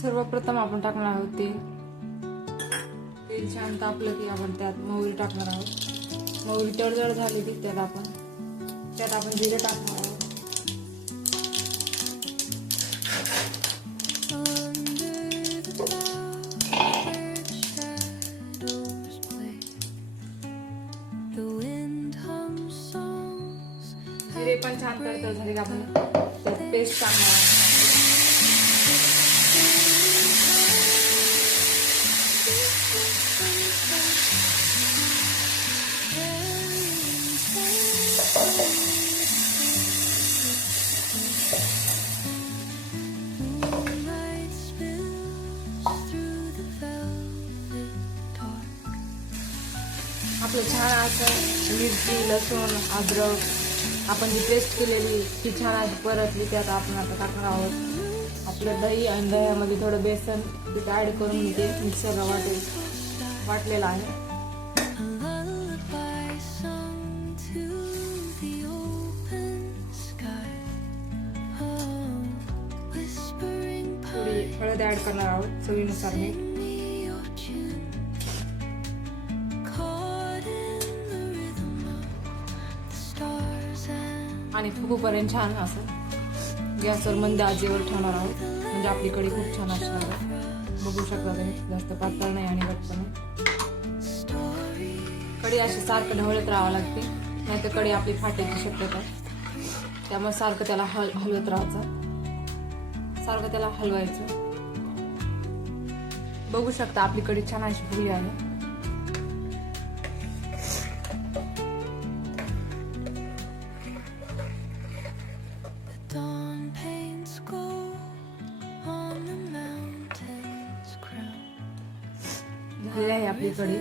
सर्वप्रथम आपण टाकणार आहोत तेल. तेल छान तापलं की आपण त्यात मोहरी टाकणार आहोत. मोहरी तडतड झाली की त्यात आपण जिरे टाकणार आहोत. जिरे पण छान तडतड झाले की आपण त्यात पेस्ट टाकणार आहोत. आपलं छान असं मिरची, लसूण, अद्रक आपण जी पेस्ट केलेली ती छान अशी परतली. त्यात आपण आता टाकणार आहोत आपलं दही आणि दह्यामध्ये थोडं बेसन तिथे ॲड करून मी ते मिक्सरला वाटलेलं आहे. थोडी हळद ॲड करणार आहोत चवीनुसार मीठ. आणि फुगूपर्यंत छान असं गॅसवर मंद आचेवर ठेवणार आहोत म्हणजे आपली कढी खूप छान असणार आहे. बघू शकता तुम्ही जास्त पातळ नाही आणि घट्ट नाही. कढी अशी सारखं ढवळत राहावं लागते नाही तर कढी आपली फाटायची शक्यता आहे. त्यामुळे सारखं त्याला हलवत राहायचं, सारखं त्याला हलवायचं. बघू शकता आपली कढी छान अशी फुगली आहे. झाली आहे आपली कढी.